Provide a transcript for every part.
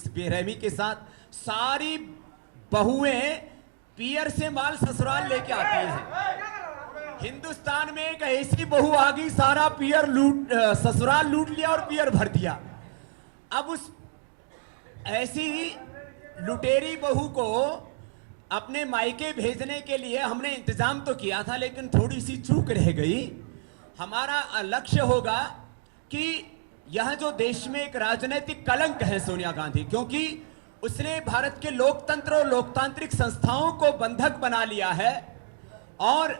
बेरहमी के साथ सारी बहुएं पियर से माल ससुराल लेके आती हैं। हिंदुस्तान में एक ऐसी बहू आ गई, सारा पियर ससुराल लूट लिया और पियर भर दिया। अब उस ऐसी लुटेरी बहू को अपने मायके भेजने के लिए हमने इंतजाम तो किया था, लेकिन थोड़ी सी चूक रह गई। हमारा लक्ष्य होगा कि यह जो देश में एक राजनीतिक कलंक है सोनिया गांधी, क्योंकि उसने भारत के लोकतंत्र और लोकतांत्रिक संस्थाओं को बंधक बना लिया है और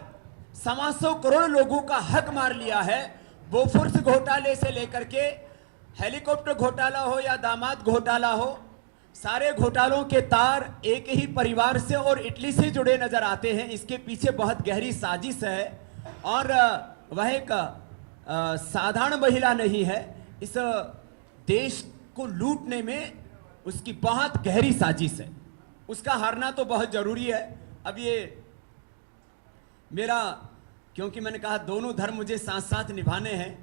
125 करोड़ लोगों का हक मार लिया है। बोफोर्स घोटाले से लेकर के हेलीकॉप्टर घोटाला हो या दामाद घोटाला हो, सारे घोटालों के तार एक ही परिवार से और इटली से जुड़े नजर आते हैं। इसके पीछे बहुत गहरी साजिश है और वह एक साधारण महिला नहीं है। इस देश को लूटने में उसकी बहुत गहरी साजिश है, उसका हारना तो बहुत जरूरी है। अब ये मेरा, क्योंकि मैंने कहा दोनों धर्म मुझे साथ साथ निभाने हैं।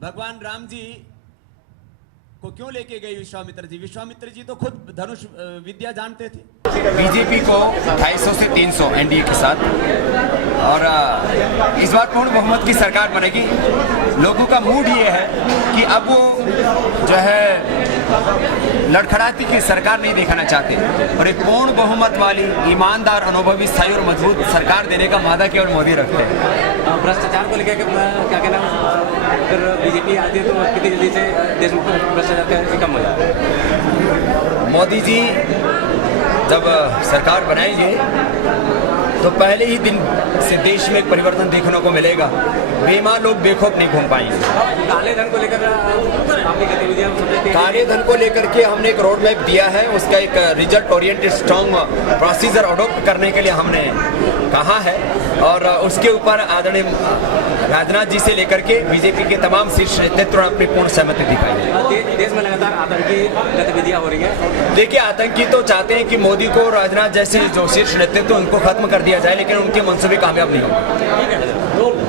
भगवान राम जी को क्यों लेके गए विश्वामित्र जी? विश्वामित्र जी तो खुद धनुष विद्या जानते थे। बीजेपी को 250 से 300 एनडीए के साथ, और इस बार पूर्ण बहुमत की सरकार बनेगी। लोगों का मूड ये है कि अब वो जो है लड़खड़ाती की सरकार नहीं देखना चाहते और एक पूर्ण बहुमत वाली ईमानदार, अनुभवी, स्थायी और मजबूत सरकार देने का वादा केवल मोदी रखते हैं। भ्रष्टाचार को लेकर क्या कहना, अगर बीजेपी आती है तो कितनी जल्दी से देश में भ्रष्टाचार कम हो जाए? मोदी जी जब सरकार बनाएंगे तो पहले ही दिन से देश में एक परिवर्तन देखने को मिलेगा। बेईमान लोग बेखौफ नहीं घूम पाएंगे। काले धन को लेकर आपकी गतिविधियां, काले धन को लेकर के हमने एक रोड मैप दिया है, उसका एक result oriented strong procedure adopt करने के लिए हमने कहा है और उसके ऊपर आदरणीय राजनाथ जी से लेकर के बीजेपी के तमाम शीर्ष नेतृत्व ने अपनी पूर्ण सहमति दिखाई है। देश में लगातार आतंकी गतिविधियां हो रही है। देखिए, आतंकी तो चाहते हैं कि मोदी को, राजनाथ जैसे जो शीर्ष नेतृत्व उनको खत्म कर दिया जाए, लेकिन उनके मंसूबे कामयाब नहीं होंगे।